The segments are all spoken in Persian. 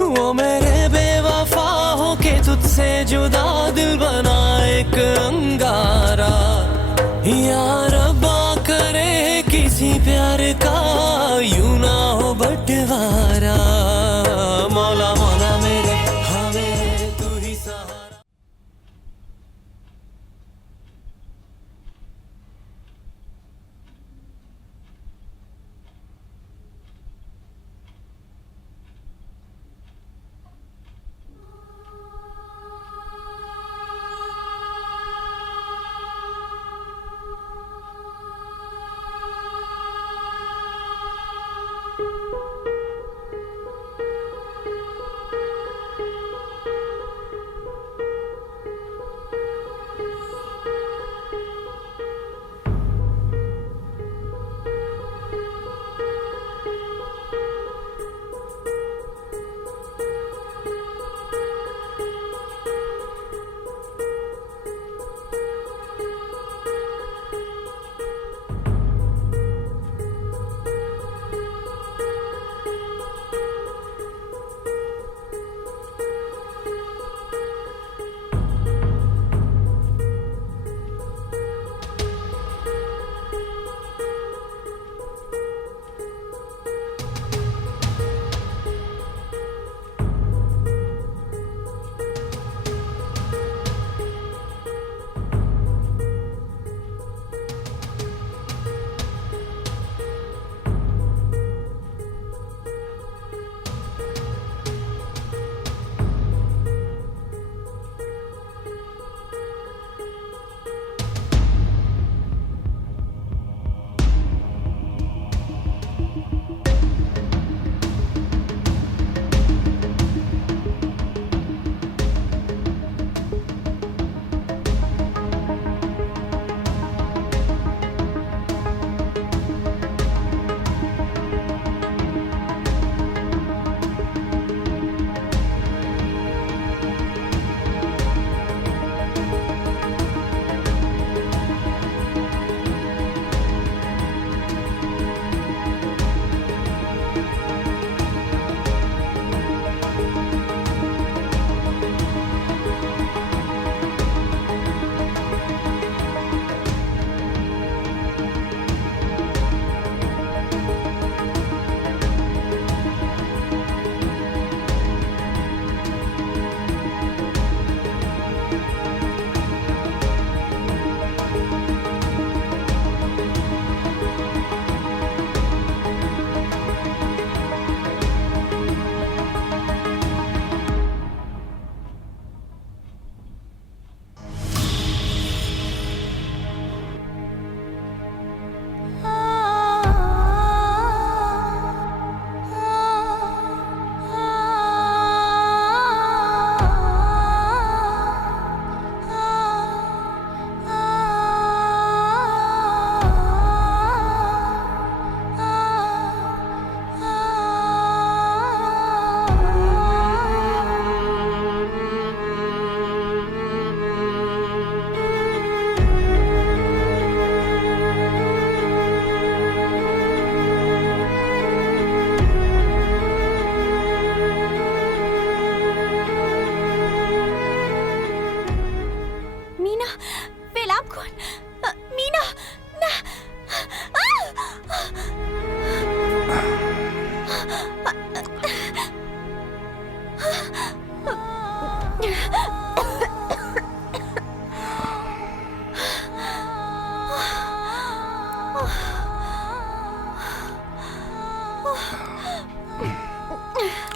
वो मेरे बेवफा हो के तुझसे जुदा दिल बना एक अंगारा। यार रब्बा करे किसी प्यार का यूं ना हो बंटवारा। मौला मौला मेरे हमें तू ही सहारा।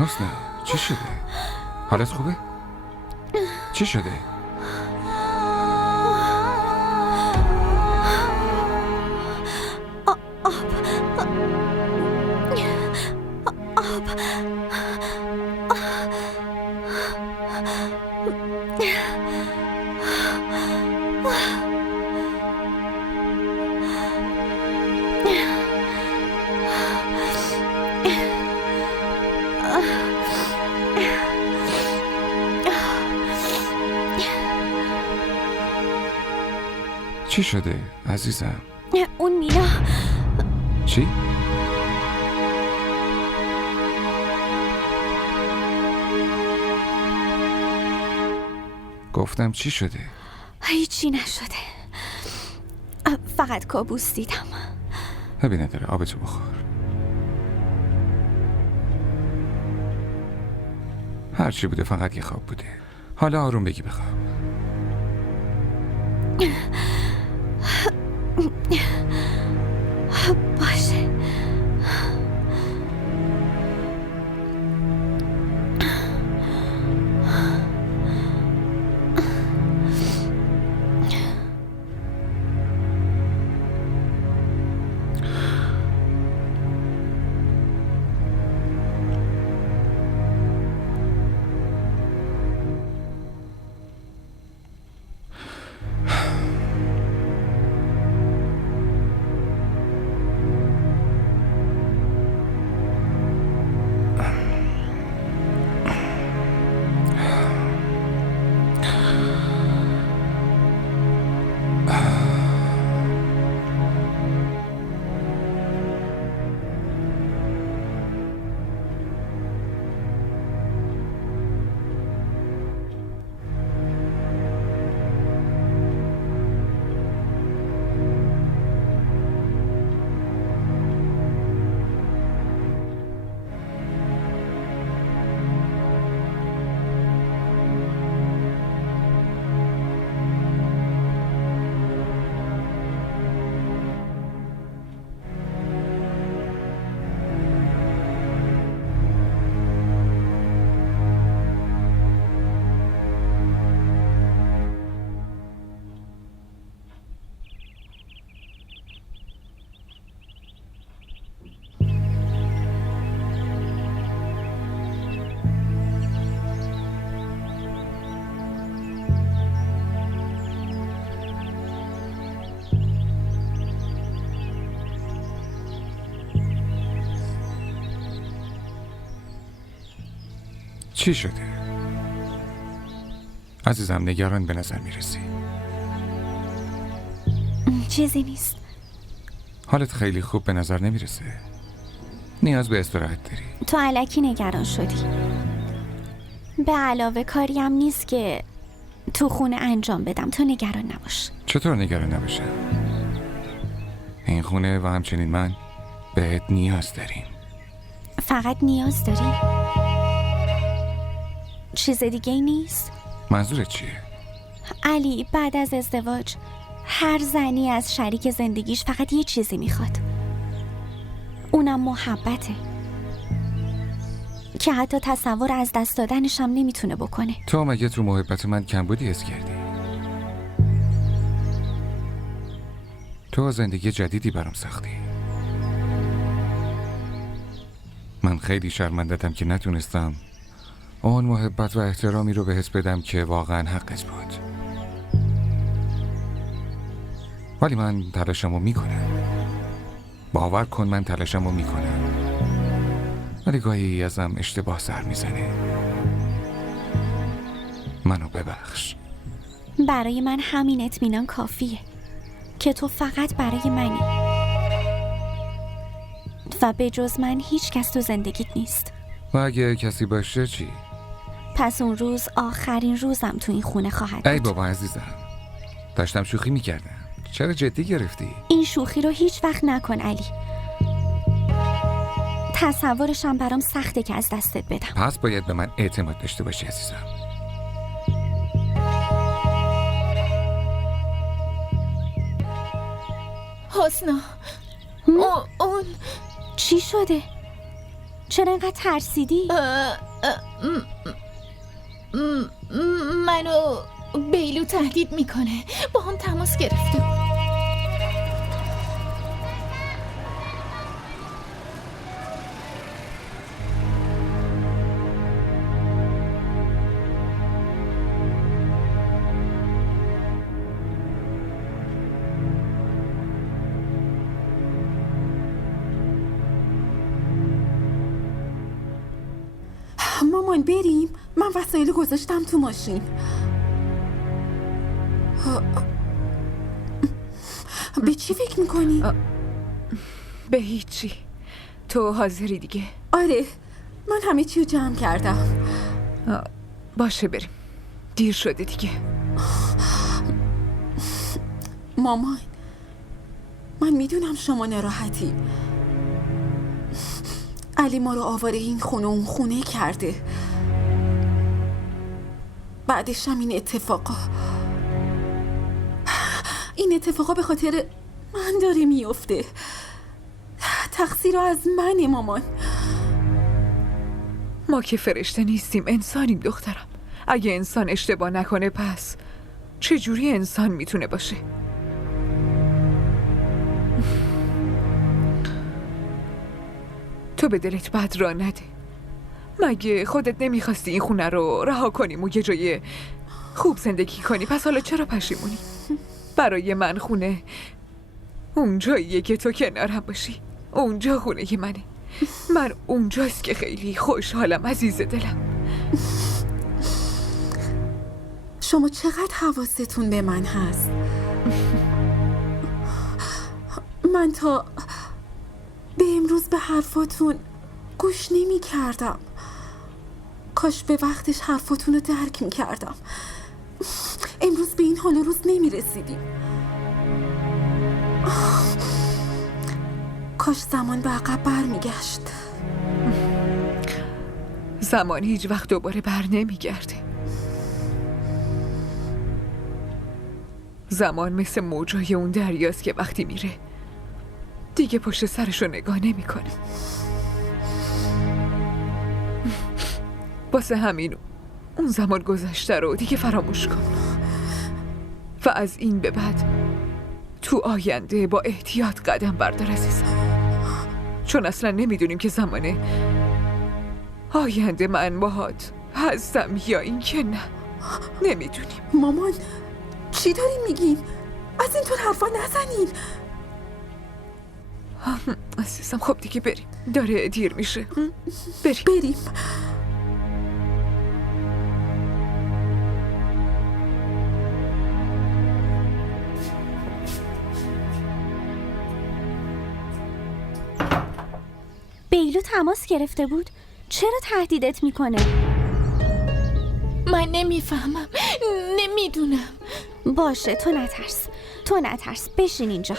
حسنه چی شده؟ حالت خوبه؟ چی شده؟ چی شده عزیزم؟ اون مینا. چی؟ گفتم چی شده؟ هیچی نشده، فقط کابوس دیدم. ابی نداره، آبتو بخور. هرچی بوده فقط یه خواب بوده. حالا آروم بگی بخواب. باشه. چی شده؟ عزیزم نگران به نظر میرسی. چیزی نیست. حالت خیلی خوب به نظر نمیرسه. نیاز به استراحت داری. تو الکی نگران شدی. به علاوه کاری هم نیست که تو خونه انجام بدم، تو نگران نباش. چطور نگران نباشم؟ این خونه و همچنین من بهت نیاز داریم. فقط نیاز داری؟ چیز دیگه ای نیست؟ منظورت چیه؟ علی بعد از ازدواج هر زنی از شریک زندگیش فقط یه چیزی میخواد، اونم محبته، که حتی تصور از دست دادنش هم نمیتونه بکنه. تو مگه تو محبت من کمبودی حس کردی؟ تو زندگی جدیدی برام ساختی. من خیلی شرمنده‌ام که نتونستم اون محبت و احترامی رو بهت بدم که واقعا حقت بود. ولی من تلاشمو میکنم. باور کن من تلاشمو میکنم. ولی گاهی ازم اشتباه سر میزنه. منو ببخش. برای من همین اطمینان کافیه که تو فقط برای منی و به جز من هیچ کس تو زندگیت نیست. و اگه کسی باشه چی؟ پس اون روز آخرین روزم تو این خونه خواهد بود. ای بابا عزیزم، داشتم شوخی میکردم. چرا جدی گرفتی؟ این شوخی رو هیچ وقت نکن علی. تصورشم برام سخته که از دستت بدم. پس باید به من اعتماد داشته باشی عزیزم. حسنا اون چی شده؟ چرا اینقدر ترسیدی؟ منو بیلو تهدید میکنه، با هم تماس گرفته بود. مامان بریم، من وسایل گذاشتم تو ماشین. به چی فکر میکنی؟ به هیچی. تو حاضری دیگه؟ آره، من همه چی رو جمع کردم. باشه بریم. دیر شده دیگه. مامان، من میدونم شما ناراحتی. علی ما رو آواره این خونه اون خونه کرده. بعدش هم این اتفاقا به خاطر من داره میفته. تقصیر از منه مامان. ما که فرشته نیستیم، انسانیم دخترم. اگه انسان اشتباه نکنه پس چجوری انسان میتونه باشه؟ تو به دلت بد را نده. مگه خودت نمیخواستی این خونه رو رها کنیم و یه جای خوب زندگی کنی؟ پس حالا چرا پشیمونی؟ برای من خونه اون جاییه که تو کنارم باشی. اونجا خونه منه. من اونجاست که خیلی خوشحالم عزیز دلم. شما چقدر حواستون به من هست. من تا به امروز به حرفاتون گوش نمی کردم. کاش به وقتش حرفاتون رو درک می کردم. امروز به این حال و روز نمی رسیدیم. کاش زمان به عقب بر می گشت. زمان هیچ وقت دوباره بر نمی گرده. زمان مثل موجای اون دریاست که وقتی میره دیگه پشت سرشو نگاه نمی کنه. واسه همین اون زمان گذشته رو دیگه فراموش کن و از این به بعد تو آینده با احتیاط قدم بردار عزیزم، چون اصلا نمیدونیم که زمانه آینده من باهات هستم یا این که نه. نمیدونیم. مامان چی دارین میگین؟ از اینطور حرفا نزنین. عزیزم خب دیگه بریم، داره دیر میشه. بریم. بیلو تماس گرفته بود. چرا تهدیدت میکنه؟ من نمیفهمم، نمیدونم. باشه تو نترس بشین اینجا.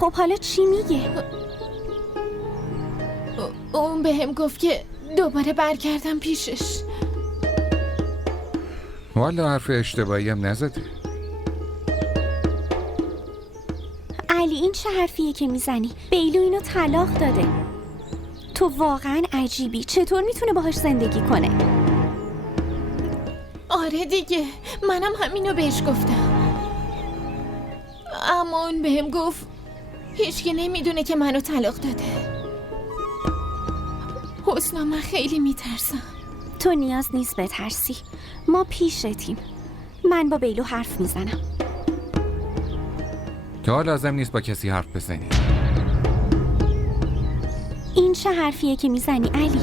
خب حالا چی میگه؟ اون بهم گفت که دوباره برگردم پیشش. والا حرف اشتباهی هم نزده. علی این چه حرفیه که میزنی؟ بیلو اینو طلاق داده. تو واقعا عجیبی. چطور میتونه باهاش زندگی کنه؟ آره دیگه، منم همینو بهش گفتم، اما اون بهم گفت هیچکی نمیدونه که منو طلاق داده. حسنا من خیلی میترسم. تو نیاز نیست بترسی، ما پیشتیم. من با بیلو حرف میزنم. تو لازم نیست با کسی حرف بزنی. این چه حرفیه که میزنی علی؟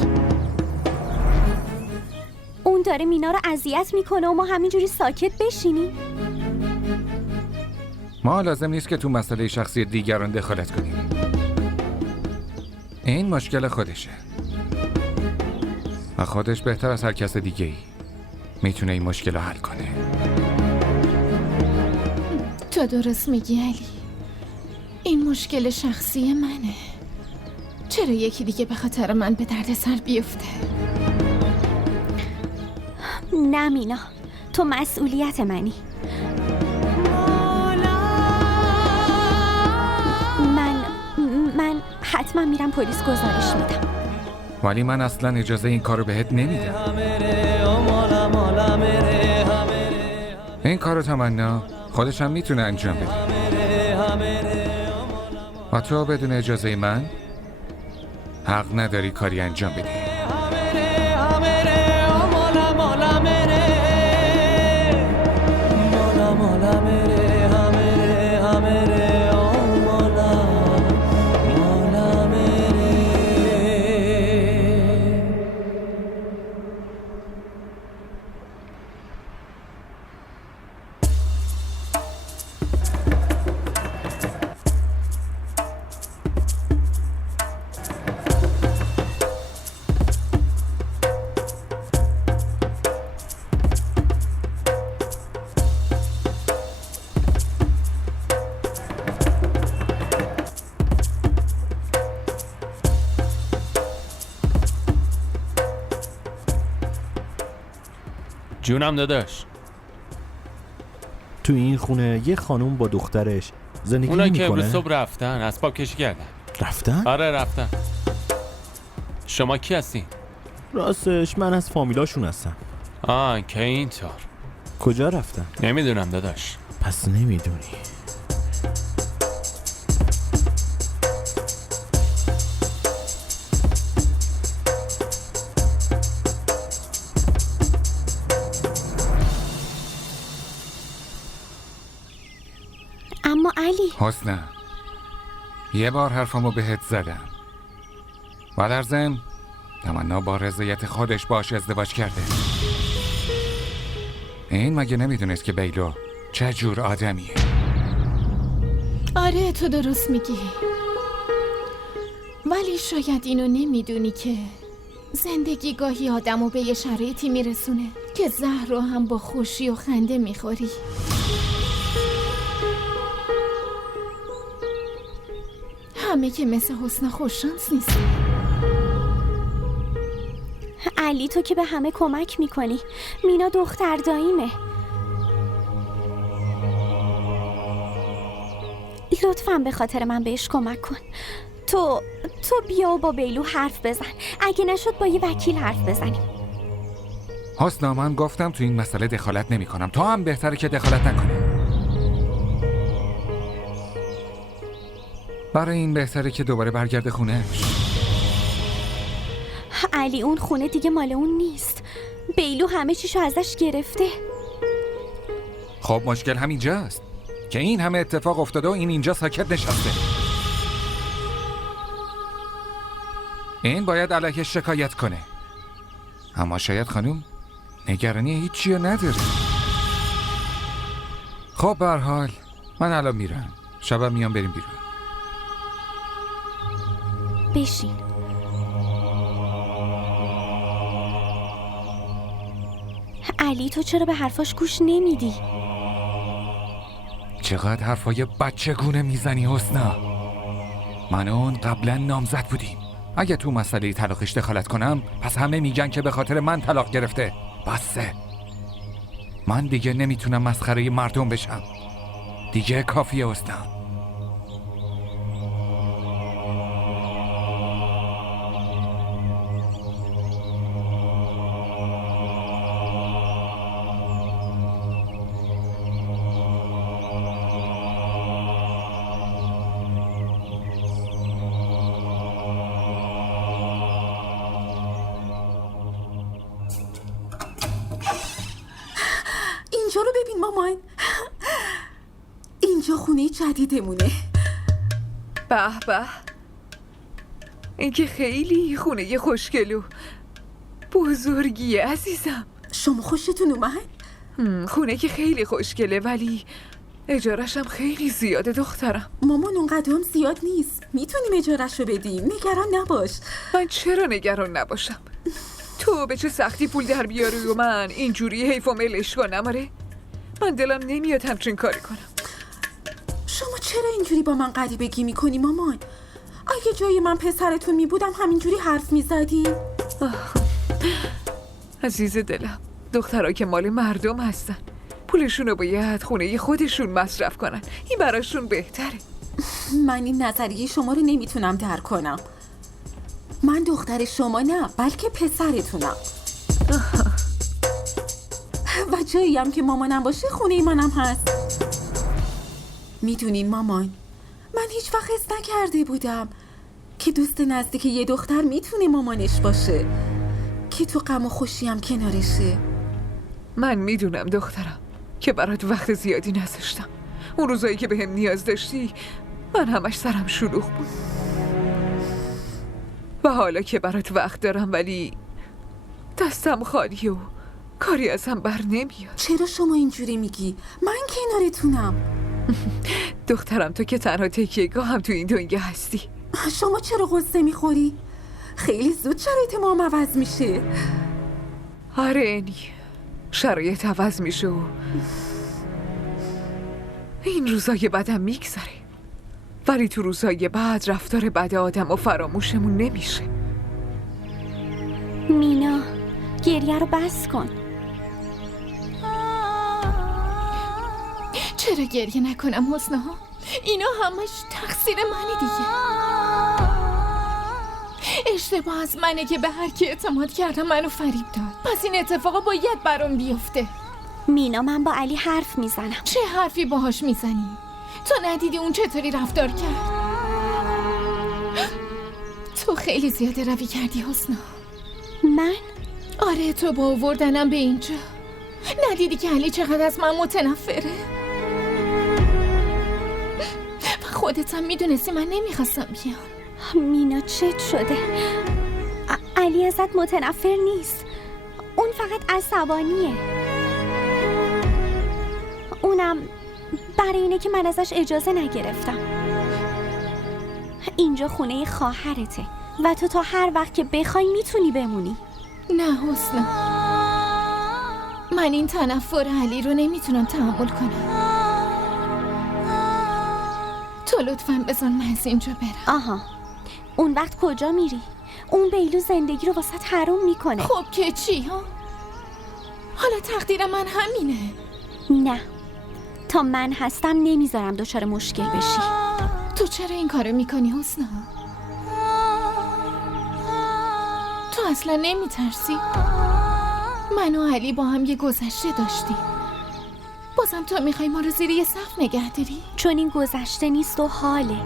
اون داره مینا رو اذیت میکنه و ما همینجوری ساکت بشینیم؟ ما لازم نیست که تو مسئله شخصی دیگران دخالت کنیم. این مشکل خودشه و خودش بهتر از هر کس دیگه‌ای میتونه این مشکل رو حل کنه. تو درست میگی علی، این مشکل شخصی منه. چرا یکی دیگه به خاطر من به درد سر بیفته؟ نه مینا، تو مسئولیت منی. من حتما میرم پلیس گزارش میدم. ولی من اصلا اجازه این کارو بهت نمیدم. این کارو تمنا خودش هم میتونه انجام بده و تو بدون اجازه من حق نداری کاری انجام بدی. جونم داداش. تو این خونه یه خانوم با دخترش زندگی اونا که امروز میکنه؟ صبح رفتن اسباب کشی کردن. رفتن؟ آره رفتن. شما کی هستی؟ راستش من از فامیلاشون هستم. که اینطور. کجا رفتن؟ نمیدونم داداش. پس نمیدونی. اما علی، حسنه، یه بار حرفمو بهت زدم و در ضمن تمنا با رضایت خودش باش ازدواج کرده. این مگه نمیدونست که بیلو چه جور آدمیه؟ آره تو درست میگی، ولی شاید اینو نمیدونی که زندگی گاهی آدمو به یه شرایطی میرسونه که زهر رو هم با خوشی و خنده میخوری. همه که مثل حسن خوششانس نیست. علی تو که به همه کمک میکنی. مینا دختر داییمه. لطفاً به خاطر من بهش کمک کن. تو بیا و با بیلو حرف بزن. اگه نشد با یه وکیل حرف بزنیم. حسنا، من گفتم تو این مسئله دخالت نمی کنم. تو هم بهتره که دخالت نکنی. برای این بهتره که دوباره برگرده خونهش. علی اون خونه دیگه مال اون نیست. بیلو همه چیشو ازش گرفته. خب مشکل همینجاست که این همه اتفاق افتاده و این اینجا ساکت نشسته. این باید علیه شکایت کنه. اما شاید خانوم نگرانی هیچی نداره. خب به هر حال من الان میرم. شبم میام بریم بیرون. بشین. علی تو چرا به حرفاش گوش نمیدی؟ چقدر حرفای بچگونه میزنی حسنا. من و اون قبلا نامزد بودیم. اگه تو مسئله طلاقش دخالت کنم پس همه میگن که به خاطر من طلاق گرفته. بسه. من دیگه نمیتونم مسخره مردم بشم. دیگه کافیه حسنا. اینجا رو ببین مامان. اینجا خونه جدیدمونه. به به، این که خیلی خونه خوشگل و بزرگیه عزیزم. شما خوشتون اومد؟ خونه که خیلی خوشگله ولی اجارش هم خیلی زیاده دخترم. مامان اونقدر هم زیاد نیست. میتونیم اجارش رو بدیم. نگران نباش. من چرا نگران نباشم؟ تو به چه سختی پول در بیاری و من اینجوری حیف و میلش کنم؟ آره من دلم نمیاد همچین کاری کنم. شما چرا اینجوری با من غریبگی میکنی مامان؟ اگه جای من پسرتون میبودم همینجوری حرف میزدی؟ عزیز دلم، دخترها که مال مردم هستن، پولشونو باید خونه خودشون مصرف کنن. این براشون بهتره. من این نظریه شما رو نمیتونم درک کنم. من دختر شما نه بلکه پسرتونم. و جایی هم که مامانم باشه خونه منم هست. میدونین مامان، من هیچ وقت حس نکرده بودم که دوست نزدیک یه دختر میتونه مامانش باشه، که تو غم و خوشی هم کنارشه. من میدونم دخترم که برات وقت زیادی نذاشتم. اون روزایی که بهم نیاز داشتی من همش سرم شلوغ بود و حالا که برات وقت دارم ولی دستم خالیه و کاری ازم بر نمیاد. چرا شما اینجوری میگی؟ من کنارتونم. دخترم تو که تنها تکیه‌گاه هم تو این دنیا هستی. شما چرا غصه میخوری؟ خیلی زود شرایط ما هم عوض میشه. آره اینی شرایط عوض میشه و این روزای بعدم میگذره، ولی تو روزای بعد رفتار بد آدم و فراموشمون نمیشه. مینا گریه رو بس کن. چرا گریه نکنم حسنا؟ اینا همش تقصیر منه دیگه. اشتباه از منه که به هر کی اعتماد کردم منو فریب داد. پس این اتفاقا باید برام بیفته. مینا، من با علی حرف میزنم. چه حرفی باهاش میزنی؟ تو ندیدی اون چطوری رفتار کرد؟ تو خیلی زیاده روی کردی حسنا. من؟ آره، تو با آوردنم به اینجا. ندیدی که علی چقدر از من متنفره؟ و خودت هم میدونستی من نمیخواستم بیام. مینا چت شده؟ علی ازت متنفر نیست، اون فقط عصبانیه. اونم برای اینه که من ازش اجازه نگرفتم. اینجا خونه خواهرته و تو تا هر وقت که بخوای میتونی بمونی. نه حسنا، من این تنفر علی رو نمیتونم تحمل کنم. تو لطفاً بذار من از اینجا برم. آها، اون وقت کجا میری؟ اون بیلو زندگی رو واسه حروم میکنه. خب که چی ها؟ حالا تقدیر من همینه. نه، تا من هستم نمیذارم دچار مشکل بشی. تو چرا این کارو میکنی حسنا؟ تو اصلا نمیترسی؟ من و علی با هم یه گذشته داشتیم، بازم تو میخوای ما رو زیر یه سقف نگه داری؟ چون این گذشته نیست و حاله،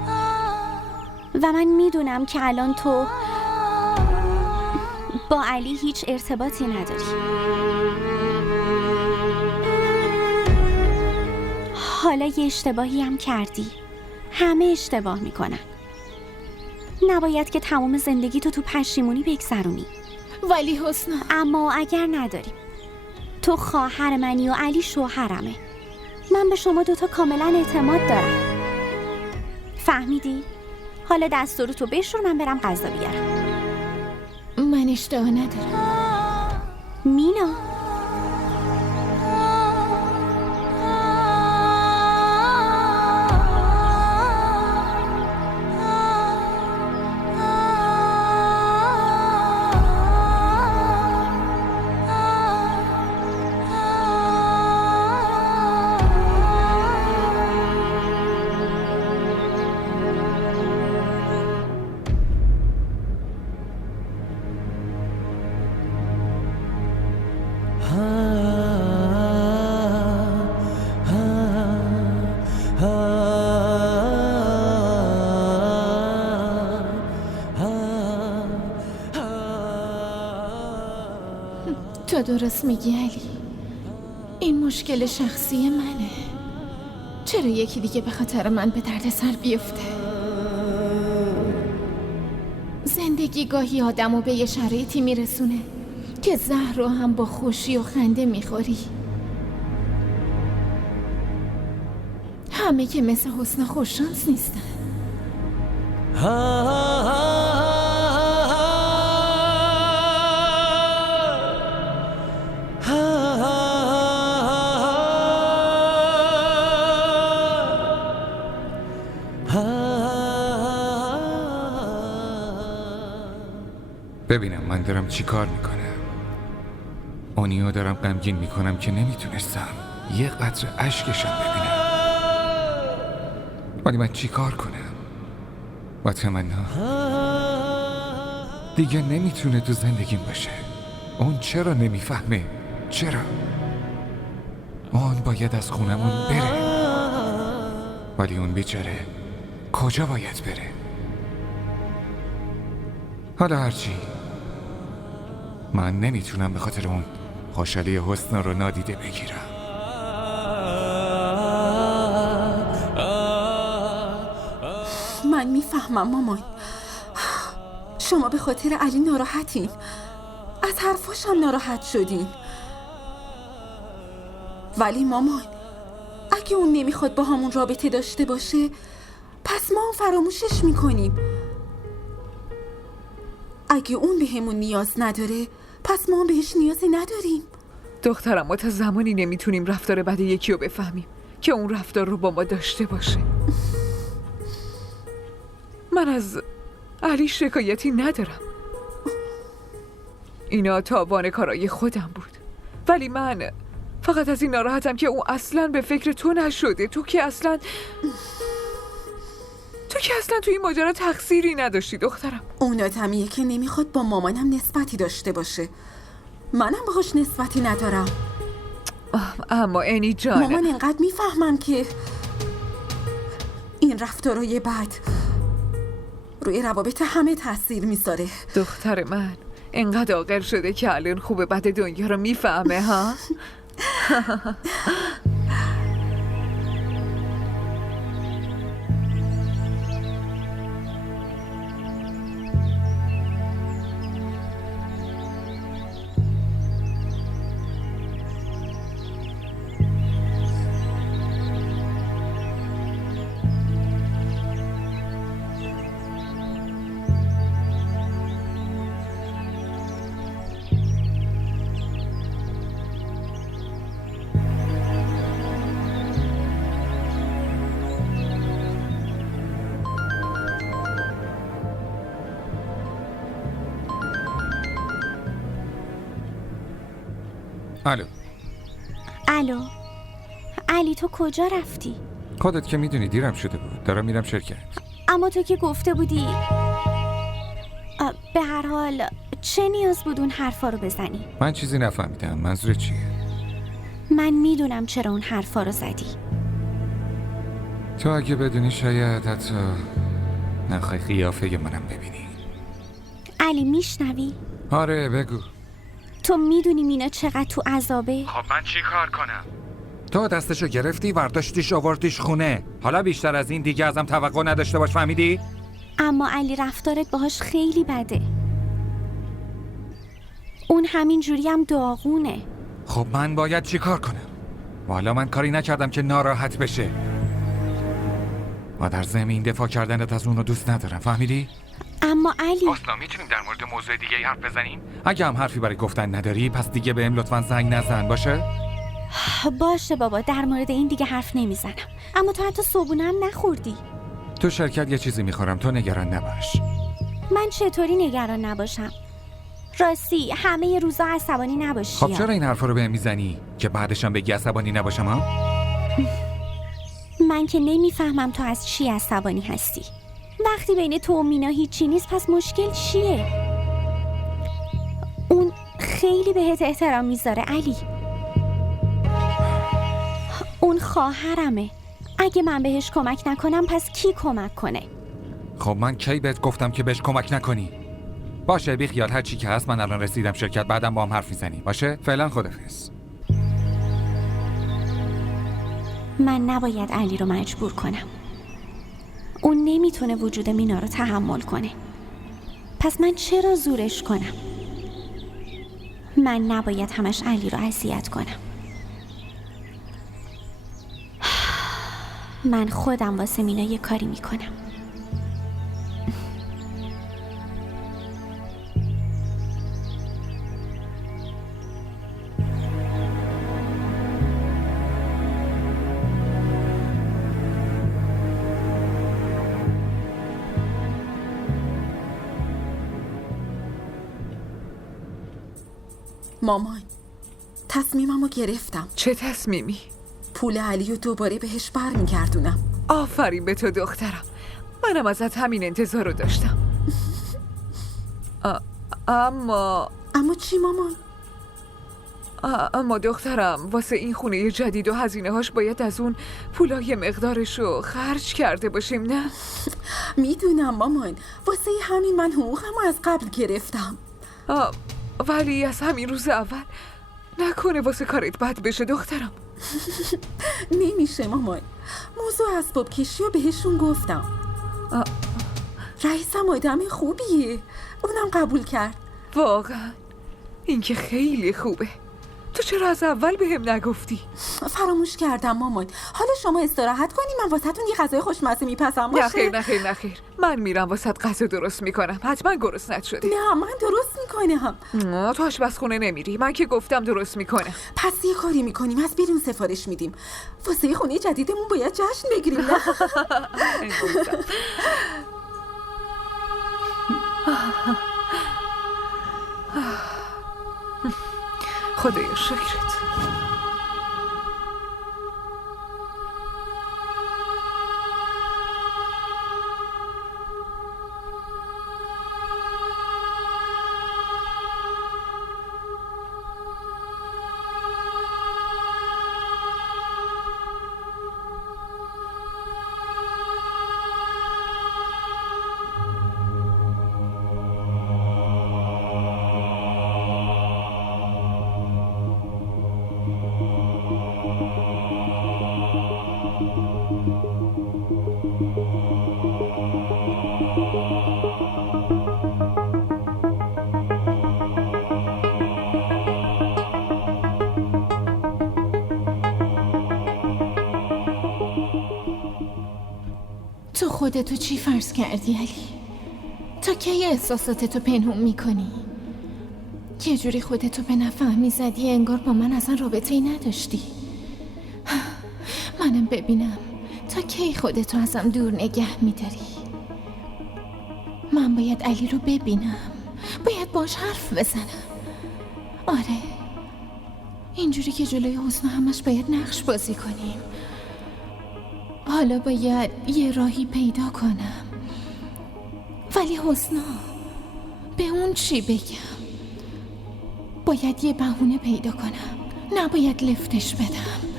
و من میدونم که الان تو با علی هیچ ارتباطی نداری. حالا یه اشتباهی هم کردی. همه اشتباه میکنن. نباید که تمام زندگی تو پشیمونی بگذرونی. ولی حسنا، اما اگر نداریم، تو خواهر منی و علی شوهرمه. من به شما دوتا کاملا اعتماد دارم. فهمیدی؟ حالا دستورتو بشور، من برم غذا بیارم. من اشتباه ندارم. مینا، تو درست میگی علی. این مشکل شخصی منه. چرا یکی دیگه به خاطر من به درد سر بیفته؟ زندگی گاهی آدمو به یه شرایطی میرسونه که زهر رو هم با خوشی و خنده میخوری. همه که مثل حسنا خوششانس نیستن. ببینم من دارم چی کار میکنم. اونیو دارم غمگین میکنم که نمیتونستم یه قطره اشکشم ببینم. ولی من چی کار کنم؟ و تمنا دیگه نمیتونه تو زندگیم باشه. اون چرا نمیفهمه؟ چرا؟ اون باید از خونمون بره، ولی اون بیچاره کجا باید بره؟ حالا هرچی، من نمیتونم به خاطر اون خوشحالی حسنا رو نادیده بگیرم. من میفهمم مامان، شما به خاطر علی ناراحتین، از حرفاشم ناراحت شدین. ولی مامان، اگه اون نمیخواد با همون رابطه داشته باشه، پس ما هم فراموشش میکنیم. اگه اون به همون نیاز نداره، پس ما هم بهش نیازی نداریم. دخترم، ما تا زمانی نمیتونیم رفتار بد یکی رو بفهمیم که اون رفتار رو با ما داشته باشه. من از علی شکایتی ندارم، اینا تاوان کارای خودم بود، ولی من فقط از این ناراحتم که او اصلا به فکر تو نشده. تو که اصلا تو این ماجرا تقصیری نداشتی دخترم. اون آدمیه که نمیخواد با مامانم نسبتی داشته باشه. منم باهاش نسبتی ندارم. اما انی جان، مامان انقدر میفهمم که این رفتارای بد روی روابط همه تاثیر میذاره. دختر من انقدر عاقل شده که الان خوب بد دنیا رو میفهمه ها. الو. الو علی، تو کجا رفتی؟ خودت که میدونی دیرم شده بود. دارم میرم شرکت. اما تو که گفته بودی به هر حال چه نیاز بود اون حرفا رو بزنی؟ من چیزی نفهمیدم. منظور چیه؟ من میدونم چرا اون حرفا رو زدی. تو اگه بدونی شاید حتی نخوای قیافه منم ببینی. علی میشنوی؟ آره بگو. تو میدونی مینا چقدر تو عذابه؟ خب من چی کار کنم؟ تو دستشو گرفتی ورداشتیش آوردیش خونه. حالا بیشتر از این دیگه ازم توقع نداشته باش، فهمیدی؟ اما علی رفتارت باهاش خیلی بده. اون همین جوری هم داغونه. خب من باید چی کار کنم؟ والا من کاری نکردم که ناراحت بشه. ما در زمین دفاع کردنت از اون رو دوست ندارم، فهمیدی؟ اما علی اصلا میتونیم در مورد موضوع دیگه حرف بزنیم؟ اگه هم حرفی برای گفتن نداری پس دیگه بهم لطفاً زنگ نزن، باشه؟ باشه بابا، در مورد این دیگه حرف نمیزنم. اما تو حتی صبحونه هم نخوردی. تو شرکت یه چیزی میخورم، تو نگران نباش. من چطوری نگران نباشم؟ راستی همه روزا عصبانی نباشی. خب چرا این حرفا رو بهم میزنی که بعدشم بگی عصبانی نباشم ها؟ من که نمیفهمم تو از چی عصبانی هستی. وقتی بین تو و مینا هیچی نیست پس مشکل چیه؟ اون خیلی بهت احترام میذاره علی. اون خواهرمه. اگه من بهش کمک نکنم پس کی کمک کنه؟ خب من کی بهت گفتم که بهش کمک نکنی؟ باشه بی خیال، هر چی که هست. من الان رسیدم شرکت، بعدم با هم حرف میزنی، باشه؟ فعلا خدافظ. من نباید علی رو مجبور کنم. اون نمیتونه وجود مینا رو تحمل کنه. پس من چرا زورش کنم؟ من نباید همش علی رو اذیت کنم. من خودم واسه مینا یه کاری میکنم. مامان، تصمیممو گرفتم. چه تصمیمی؟ پول علی رو دوباره بهش برمیگردونم. آفرین به تو دخترم. منم ازت همین انتظار رو داشتم. اما چی مامان؟ اما دخترم واسه این خونه جدید و هزینه هاش باید از اون پولای مقدارش رو خرج کرده باشیم، نه؟ میدونم مامان، واسه همین من حقوقمو از قبل گرفتم. ولی از همین روز اول نکنه واسه کارت بد بشه دخترم. نمیشه مامان، موضوع اسباب کشی رو بهشون گفتم. رئیسم آدم خوبیه، اونم قبول کرد. واقعا این که خیلی خوبه. تو چرا از اول بهم نگفتی؟ فراموش کردم مامان. حالا شما استراحت کنی، من واسهتون یه غذای خوشمزه میپزم، باشه؟ نخیر. من میرم واسهت غذا درست میکنم. حتما گرسنت شده. نه من درست میکنم. تو آشپزخونه نمیری. من که گفتم درست میکنم. پس یه کاری میکنیم، از بیرون سفارش میدیم. واسه خونه جدیدمون باید جشن بگیریم، نه؟ خدایا شکرت. خودتو چی فرض کردی علی؟ تا کی احساساتتو پنهون میکنی؟ یه جوری خودتو به نفهم میزدی انگار با من اصلا رابطه‌ای نداشتی. منم ببینم تا کی خودتو ازم دور نگه میداری. من باید علی رو ببینم، باید باش حرف بزنم. آره، اینجوری که جلوی حسنا همش باید نقش بازی کنیم. حالا باید یه راهی پیدا کنم. ولی حسنا، به اون چی بگم؟ باید یه بهونه پیدا کنم، نباید لفتش بدم.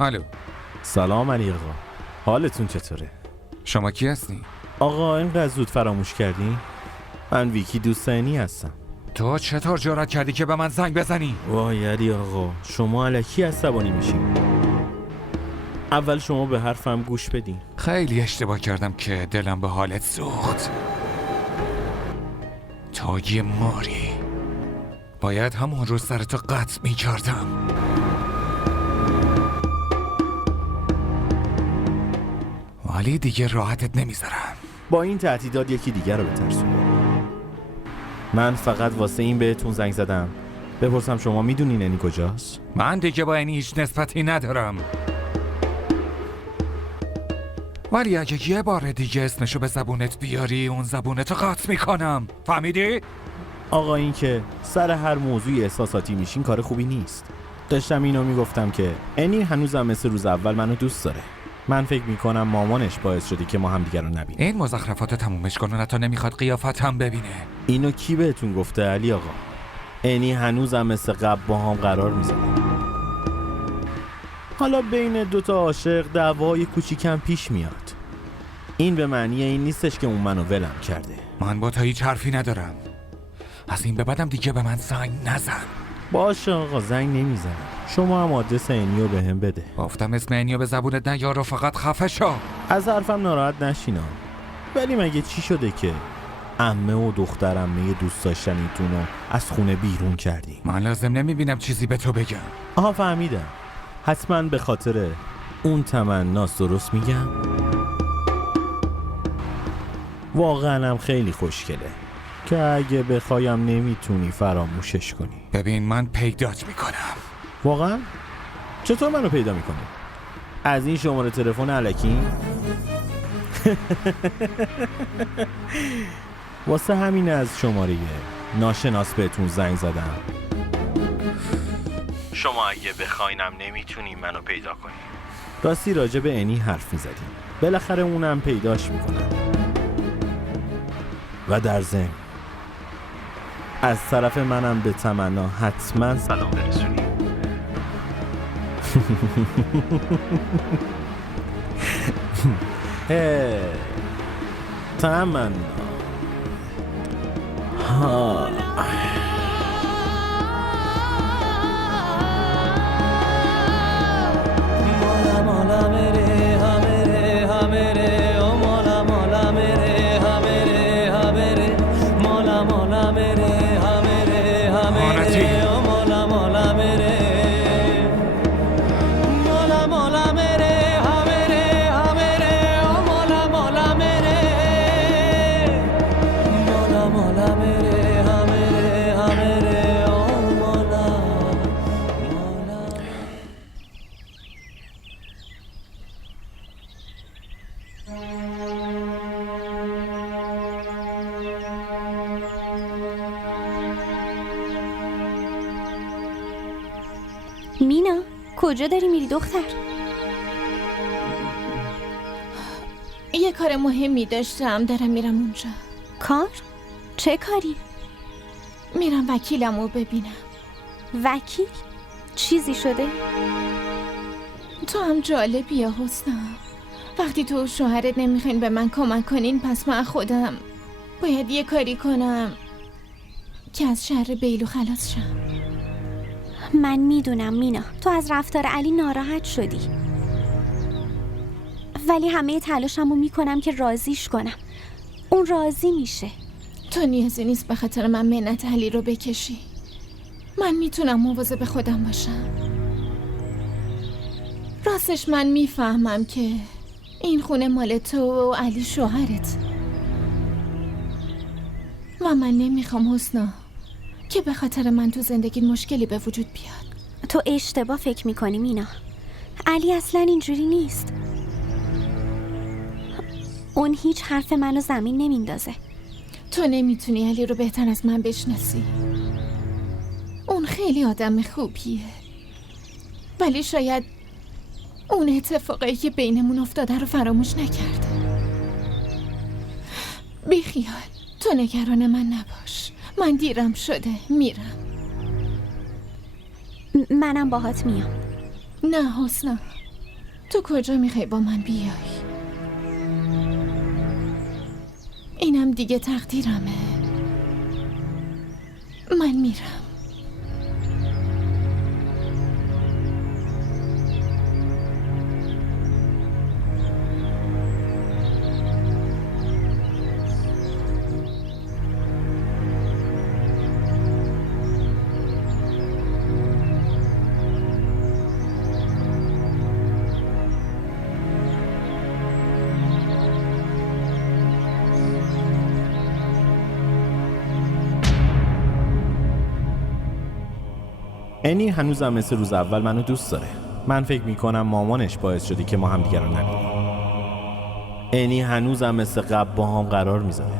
الو. سلام علی آقا، حالتون چطوره؟ شما کی هستی؟ آقا اینقدر زود فراموش کردی؟ من ویکی دوستانی هستم. تو چطور جرأت کردی که به من زنگ بزنی؟ وای علی آقا، شما الکی عصبانی میشین. اول شما به حرفم گوش بدین. خیلی اشتباه کردم که دلم به حالت سوخت. تو یه ماری، باید همون روز سرتو قطع میکردم. ولی دیگه راحتت نمیذارم. با این تهدیدات یکی دیگر رو بترسون. من فقط واسه این بهتون زنگ زدم بپرسم شما میدونین انی کجاست؟ من دیگه با انی هیچ نسبتی ندارم. ولی اگه یه بار دیگه اسمشو به زبونت بیاری اون زبونتو قطع میکنم. فهمیدی؟ آقا این که سر هر موضوعی احساساتی میشین کار خوبی نیست. داشتم اینو میگفتم که انی هنوزم مثل روز اول منو دوست داره. من فکر میکنم مامانش باعث شدی که ما هم دیگر رو نبینیم. این مزخرفات تمومش کن و نه تا نمیخواد قیافت هم ببینه. اینو کی بهتون گفته علی آقا؟ انی هنوزم مثل قبل با هم قرار میزنه. حالا بین دوتا عاشق دعوای کوچیکم پیش میاد. این به معنی این نیستش که اون منو ولم کرده. من با تا هیچ حرفی ندارم. از این به بعدم دیگه به من زنگ نزن. باشه آقا، زنگ نمیزنم. شما هم آدرس انیو به هم بده. گفتم اسم انیو به زبونت نیار و فقط خفه شو. از حرفم ناراحت نشینا. ولی مگه چی شده که عمه و دختر عمه دوست داشتنیتون رو از خونه بیرون کردی؟ من لازم نمیبینم چیزی به تو بگم. آها فهمیدم. حتما به خاطر اون تمناست، درست میگم؟ واقعا هم خیلی خوشگله که اگه بخوایم نمیتونی فراموشش کنی. ببین من پیدات میکنم. واقعا؟ چطور منو پیدا میکنی؟ از این شماره تلفن الکی؟ واسه همین از شماره ناشناس بهتون زنگ زدم. شما اگه بخواینم نمیتونی منو پیدا کنی. راستی راجع به انی حرف میزدیم، بالاخره اونم پیداش میکنم. و در ضمن از طرف منم به تمنا حتما سلام برسونی. تمنا مینا، کجا داری میری دختر؟ یه کار مهمی داشتم، دارم میرم اونجا. کار؟ چه کاری؟ میرم وکیلم رو ببینم. وکیل؟ چیزی شده؟ تو هم جالبی یا حسنا. وقتی تو و شوهرت نمیخواین به من کمک کنین، پس من خودم باید یه کاری کنم که از شر بیلو خلاص شم. من میدونم مینا، تو از رفتار علی ناراحت شدی، ولی همه تلاشمو میکنم که راضیش کنم. اون راضی میشه. تو نیازی نیست به خاطر من منت علی رو بکشی. من میتونم مواظب خودم باشم. راستش من میفهمم که این خونه مال تو و علی شوهرت و من نمیخوام حسنا که به خاطر من تو زندگی مشکلی به وجود بیاد. تو اشتباه فکر میکنی مینا. علی اصلا اینجوری نیست. اون هیچ حرف منو زمین نمیندازه. تو نمیتونی علی رو بهتر از من بشناسی. اون خیلی آدم خوبیه، ولی شاید اون اتفاقایی که بینمون افتاده رو فراموش نکرده. بیخیال، تو نگران من نباش. من دیرم شده، میرم. منم باهات میام. نه حسنا، تو کجا میخوای با من بیای؟ اینم دیگه تقدیرمه. من میرم. انی هنوزم مثل روز اول منو دوست داره. من فکر میکنم مامانش باعث شدی که ما هم دیگر رو نبینیم. انی هنوزم مثل قبل با هم قرار میذاره.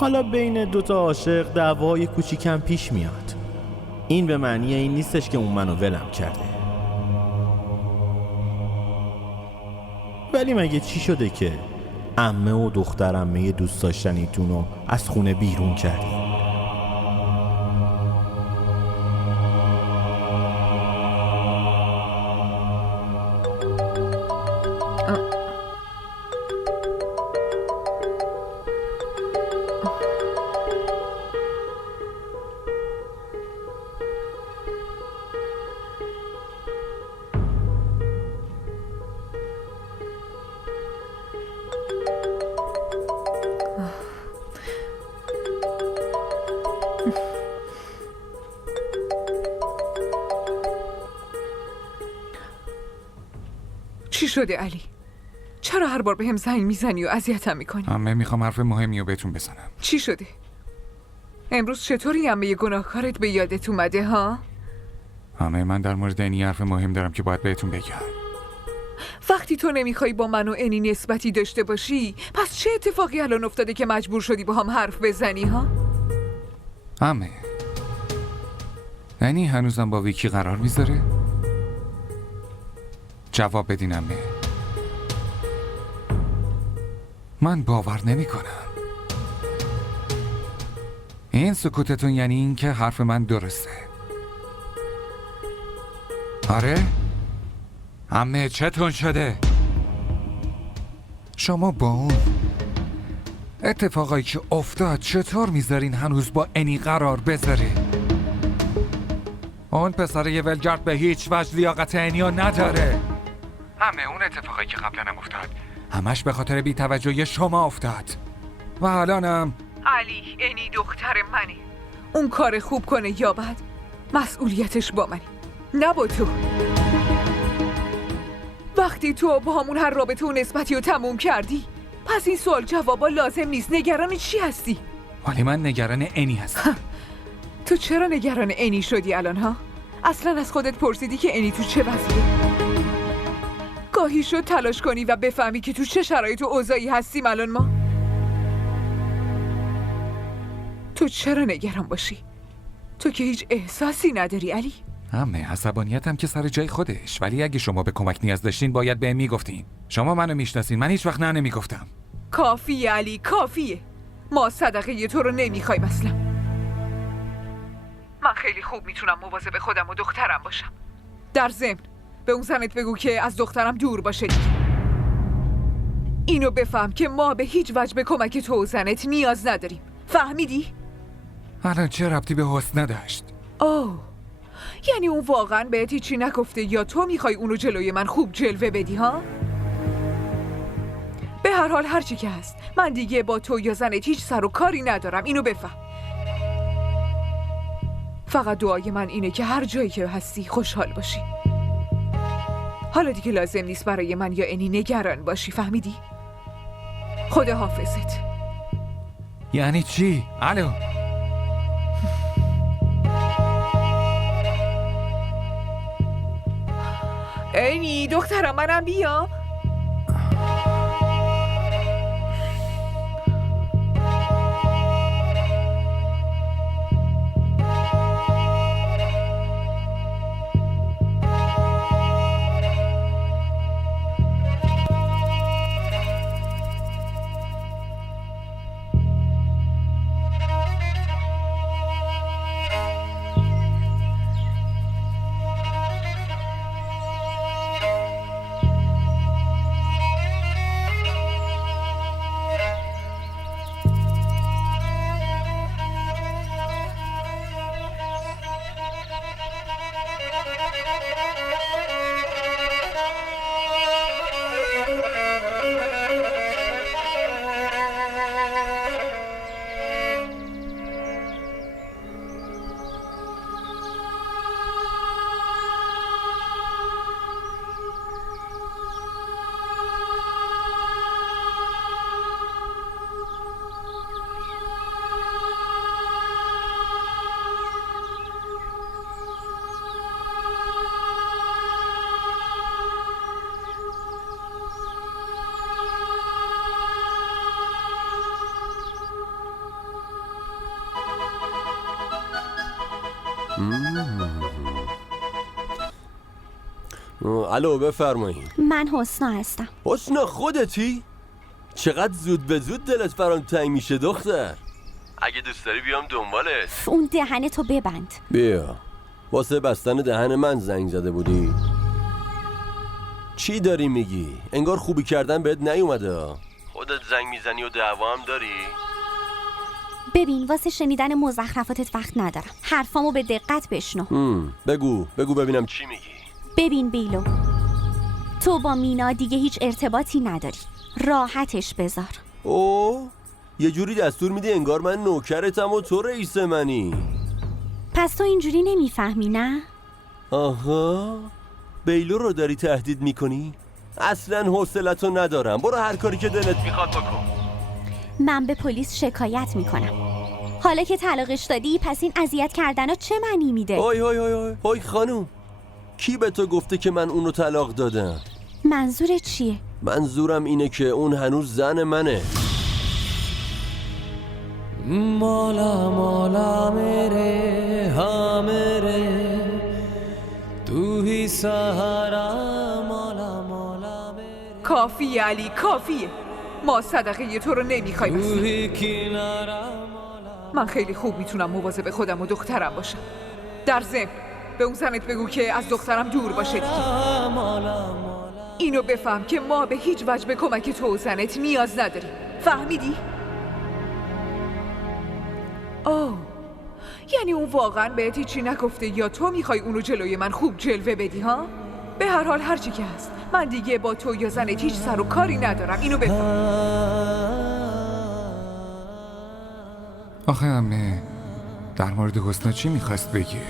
حالا بین دوتا عاشق دعوای کوچیکم پیش میاد. این به معنی این نیستش که اون منو ولم کرده. ولی مگه چی شده که عمه و دختر عمه دوست داشتنیتون رو از خونه بیرون کردی؟ چی شده علی؟ چرا هر بار بهم زنگ میزنی و اذیتم میکنی؟ عمه میخوام حرف مهمی رو بهتون بزنم. چی شده؟ امروز چطوری عمه گناهکارت به یادت اومده ها؟ عمه من در مورد انی حرف مهم دارم که باید بهتون بگم. وقتی تو نمیخوای با من و انی نسبتی داشته باشی، پس چه اتفاقی الان افتاده که مجبور شدی با هم حرف بزنی ها؟ عمه انی هنوزم با ویکی قرار میذاره؟ جواب بدین عمه. من باور نمی کنم. این سکوتتون یعنی این که حرف من درسته. آره؟ عمه چتون شده؟ شما با اون اتفاقایی که افتاد چطور میذارین هنوز با انی قرار بذاره؟ اون پسر یه ولگرد به هیچ وجه لیاقت انیو نداره. همه اون اتفاقایی که قبلا هم افتاد همش به خاطر بی‌توجهی شما افتاد. و الانم علی، انی دختر منه. اون کار خوب کنه یا بد، مسئولیتش با منی، نه با تو. وقتی تو با همون هر رابطه و نسبتی رو تموم کردی، پس این سوال جوابا لازم نیست. نگران چی هستی؟ ولی من نگران انی هستم. تو چرا نگران انی شدی الان ها؟ اصلا از خودت پرسیدی که انی تو چه وضعیه؟ گاهی شد تلاش کنی و بفهمی که تو چه شرایط و اوضاعی هستیم الان ما؟ تو چرا نگران باشی؟ تو که هیچ احساسی نداری علی. همه عصبانیتم که سر جای خودش، ولی اگه شما به کمک نیاز داشتین باید بهم میگفتین. شما منو میشناسین، من هیچ وقت نه نمیگفتم. کافیه علی، کافیه. ما صدقه تو رو نمیخوایم اصلا. من خیلی خوب میتونم مواظب خودم و دخترم باشم. در ضمن به اون زنت بگو که از دخترم دور باشه دیگه. اینو بفهم که ما به هیچ وجه به کمک تو و زنت نیاز نداریم. فهمیدی؟ الان چه ربطی به حسنه داشت؟ اوه، یعنی اون واقعا بهت هیچی نگفته یا تو میخوای اونو جلوی من خوب جلوه بدی ها؟ به هر حال هرچی که هست، من دیگه با تو یا زنت هیچ سر و کاری ندارم. اینو بفهم. فقط دعای من اینه که هر جایی که هستی خوشحال باشی. حالا دیگه لازم نیست برای من یا انی نگران باشی. فهمیدی؟ خدا حافظت. یعنی چی؟ الو؟ انی دخترم، منم بیام؟ الو بفرمایید. من حسنا هستم. حسنا خودتی؟ چقدر زود به زود دلت برام تنگ میشه دختر. اگه دوست داری بیام دنبالت. اون دهن تو ببند. بیا. واسه بستن دهن من زنگ زده بودی؟ چی داری میگی؟ انگار خوبی کردن بهت نیومده. خودت زنگ میزنی و دعوا هم داری؟ ببین، واسه شنیدن مزخرفاتت وقت ندارم. حرفامو به دقت بشنو. بگو ببینم چی میگی. ببین بیلو، تو با مینا دیگه هیچ ارتباطی نداری. راحتش بذار. اوه، یه جوری دستور میدی انگار من نوکرتم و تو رئیس منی. پس تو اینجوری نمیفهمی نه؟ آها، بیلو رو داری تهدید میکنی؟ اصلا حوصلتو ندارم. برو هر کاری که دلت میخواد بکن. من به پلیس شکایت میکنم. حالا که طلاقش دادی، پس این اذیت کردنا چه معنی میده؟ های خانوم، کی به تو گفته که من اونو طلاق دادم؟ منظورت چیه؟ منظورم اینه که اون هنوز زن منه. مولا مولا میره ها میره تو هی سهارا مولا مولا میره. کافی علی، کافیه. ما صدقه تو رو نمیخوایم اصلا. تو هی کنارا. من خیلی خوب میتونم مواظب خودم و دخترم باشم. در ضمن به اون زنت بگو که از دخترم دور باشه دیگه. اینو بفهم که ما به هیچ وجه به کمک تو و زنت نیاز نداریم. فهمیدی؟ اوه، یعنی اون واقعا بهت هیچی نگفته یا تو میخوای اونو جلوی من خوب جلوه بدی ها؟ به هر حال هرچی که هست، من دیگه با تو یا زنت هیچ سر و کاری ندارم. اینو بفهم. آخه عمه، در مورد حسنا چی میخواست بگه؟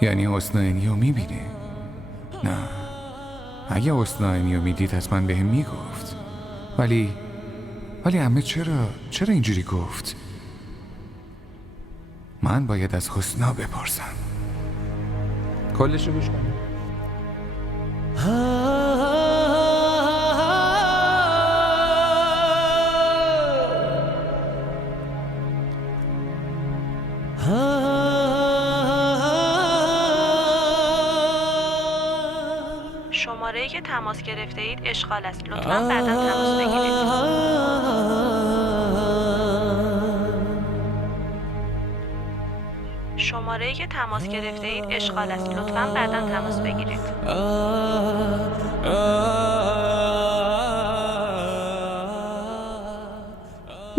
یعنی حسنا اینیو میبینه؟ نه، اگه حسنا اینیو میدید حتما بهم میگفت. ولی عمه چرا اینجوری گفت؟ من باید از حسنا بپرسم. کلشو گوش کنم. شماره‌ای که تماس گرفته اید اشغال است. لطفاً بعداً تماس بگیرید. شماره‌ای که تماس گرفته اید اشغال است. لطفاً بعداً تماس بگیرید.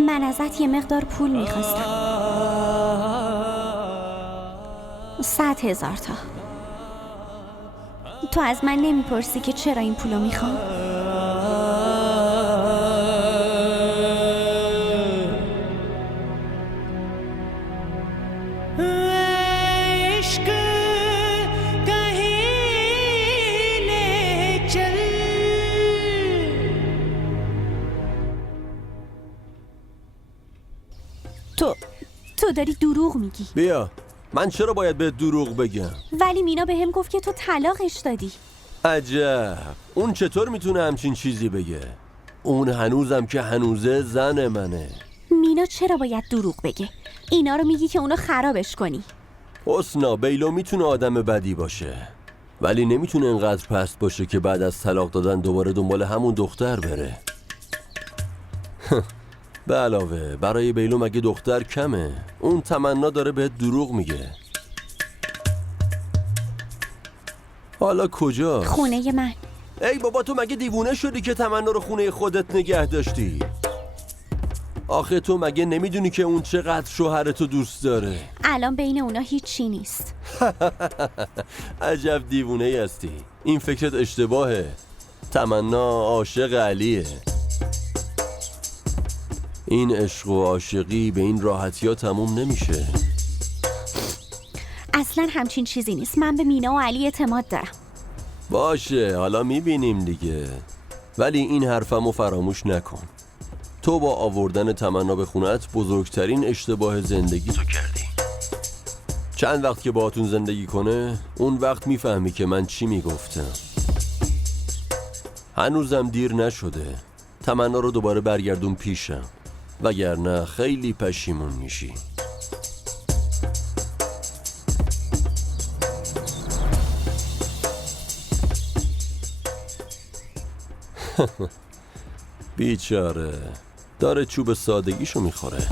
من ازت یه مقدار پول میخواستم. 100,000 تا. تو از من نمیپرسی که چرا این پولو میخوام؟ تو داری دروغ میگی. بیا، من چرا باید به دروغ بگم؟ ولی مینا بهم گفت که تو طلاقش دادی. عجب، اون چطور میتونه همچین چیزی بگه؟ اون هنوزم که هنوزه زن منه. مینا چرا باید دروغ بگه؟ اینا رو میگی که اونو خرابش کنی. حسنا، بیلو میتونه آدم بدی باشه، ولی نمیتونه انقدر پست باشه که بعد از طلاق دادن دوباره دنبال همون دختر بره. به علاوه برای بیلو مگه دختر کمه؟ اون تمنا داره بهت دروغ میگه. حالا کجا؟ خونه من. ای بابا، تو مگه دیوونه شدی که تمنا رو خونه خودت نگه داشتی؟ آخه تو مگه نمیدونی که اون چقدر شوهرتو دوست داره؟ الان بین اونا هیچی نیست. عجب دیوونه ای هستی. این فکرت اشتباهه. تمنا عاشق علیه. این عشق و عاشقی به این راحتی ها تموم نمیشه. اصلا همچین چیزی نیست. من به مینا و علی اعتماد دارم. باشه، حالا میبینیم دیگه. ولی این حرفمو فراموش نکن. تو با آوردن تمنا به خونت بزرگترین اشتباه زندگی تو کردی. چند وقت که باهاتون زندگی کنه، اون وقت میفهمی که من چی میگفتم. هنوزم دیر نشده. تمنا رو دوباره برگردون پیشم، وگرنه خیلی پشیمون میشی. بیچاره داره چوب سادگیشو میخوره.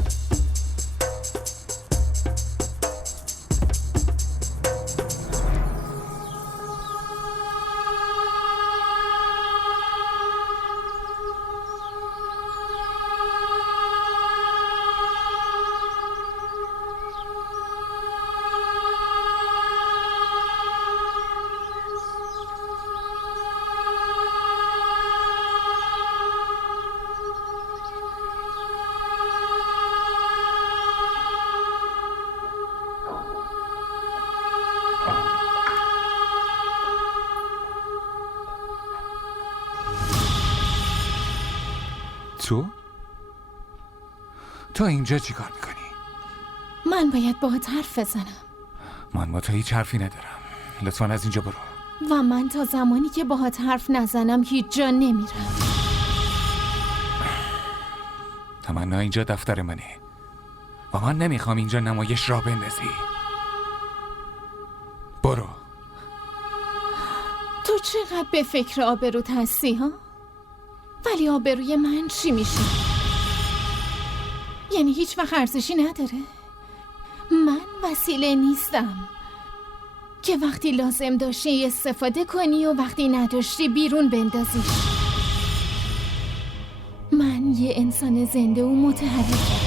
تو اینجا چیکار میکنی؟ من باید باهات حرف بزنم. من با تو هیچ حرفی ندارم. لطفاً از اینجا برو. و من تا زمانی که باهات حرف نزنم هیچ جا نمیرم. تمنا، اینجا دفتر منه و من نمیخوام اینجا نمایش را بندازی. برو. تو چقدر به فکر آبروت هستی ها؟ ولی آبروی من چی میشه؟ یعنی هیچ وقت ارزشی نداره؟ من وسیله نیستم که وقتی لازم داشتی استفاده کنی و وقتی نداشتی بیرون بندازیش. من یه انسان زنده و متحرکم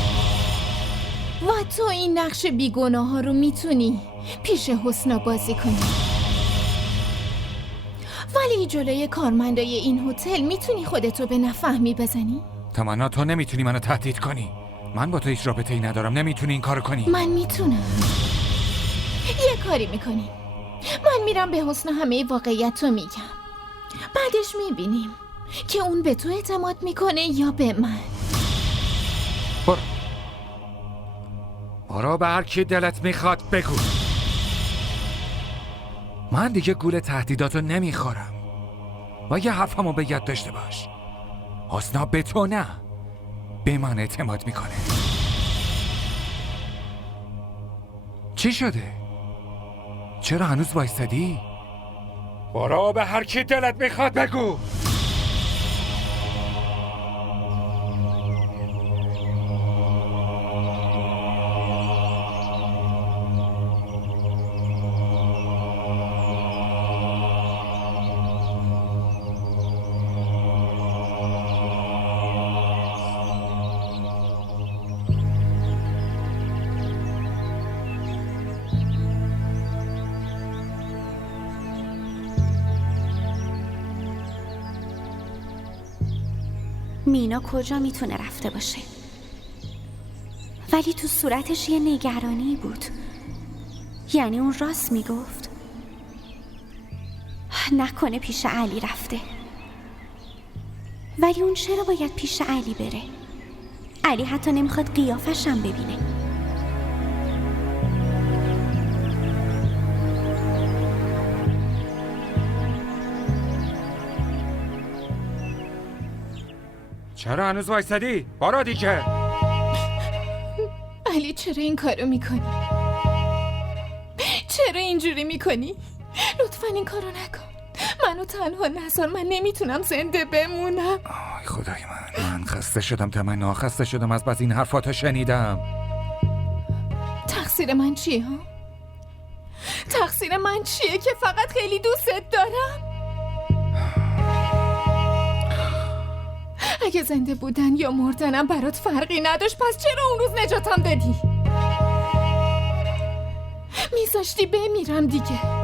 و تو این نقش بیگناه ها رو میتونی پیش حسنا بازی کنی، ولی جلوی کارمندای این هتل میتونی خودتو به نفهمی بزنی؟ تمنا، تو نمیتونی منو تهدید کنی. من با تو هیچ رابطه‌ای ندارم. نمیتونی این کارو کنی. من میتونم. یه کاری میکنیم. من میرم به حسن همه واقعیت رو میگم. بعدش میبینیم که اون به تو اعتماد میکنه یا به من. برو به هر کی دلت میخواد بگو. من دیگه گول تهدیداتو نمیخورم. و یه حرفمو به یاد داشته باش. حسنا به تو نه، به من اعتماد میکنه. چی شده؟ چرا هنوز وایستادی؟ برو به هر کی دلت میخواد بگو. مینا کجا میتونه رفته باشه؟ ولی تو صورتش یه نگرانی بود. یعنی اون راست میگفت؟ نکنه پیش علی رفته. ولی اون چرا باید پیش علی بره؟ علی حتی نمیخواد قیافش هم ببینه. چرا هنوز وایسادی؟ بارا دیگه. علی چرا این کارو میکنی؟ چرا اینجوری میکنی؟ لطفا این کارو نکن. منو تنها نذار، من نمیتونم زنده بمونم. آی خدای من خسته شدم تمنا، خسته شدم از بس این حرفاتو شنیدم. تقصیر من چیه ها؟ تقصیر من چیه که فقط خیلی دوستت دارم؟ اگه زنده بودن یا مردنم برات فرقی نداشت، پس چرا اون روز نجاتم دادی؟ میذاشتی بمیرم دیگه.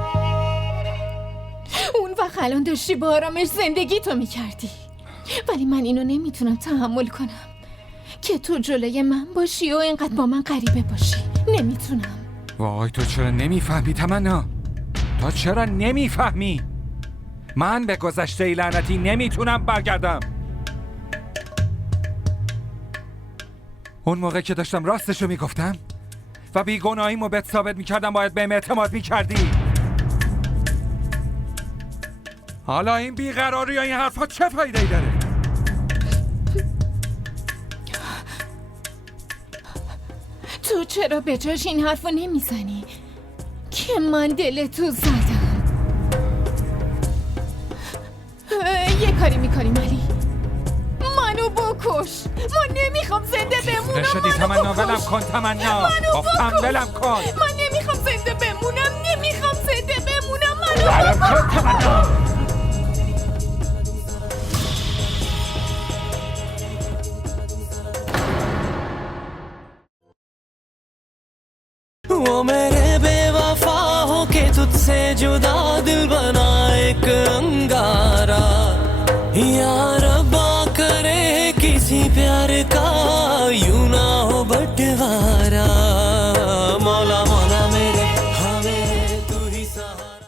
اون وقت الان داشتی با آرامش زندگی تو میکردی. ولی من اینو نمیتونم تحمل کنم که تو جلوی من باشی و اینقدر با من غریبه باشی. نمیتونم. وای تو چرا نمیفهمی تمنا؟ تو چرا نمیفهمی؟ من به گذشته لعنتی نمیتونم برگردم. اون موقع که داشتم راستشو میگفتم و بیگناهیمو بهت ثابت میکردم باید بهم اعتماد میکردی. حالا این بیقراری یا این حرفا چه فایده‌ای داره؟ تو چرا به جاش این حرفو نمیزنی که من دل تو زدم؟ یه کاری میکنیم علی، منو بکش. من نمیخوام زنده بمونم. نشدی تمنا، ولم کن تمنا. گفتم ولم کن. من نمیخوام زنده بمونم. نمیخوام زنده بمونم. منو ولم کن تمنا. वो मेरे बेवफा हो के तुझसे जुदा दिल बना एक अंगारा, या रब्बा करे किसी पे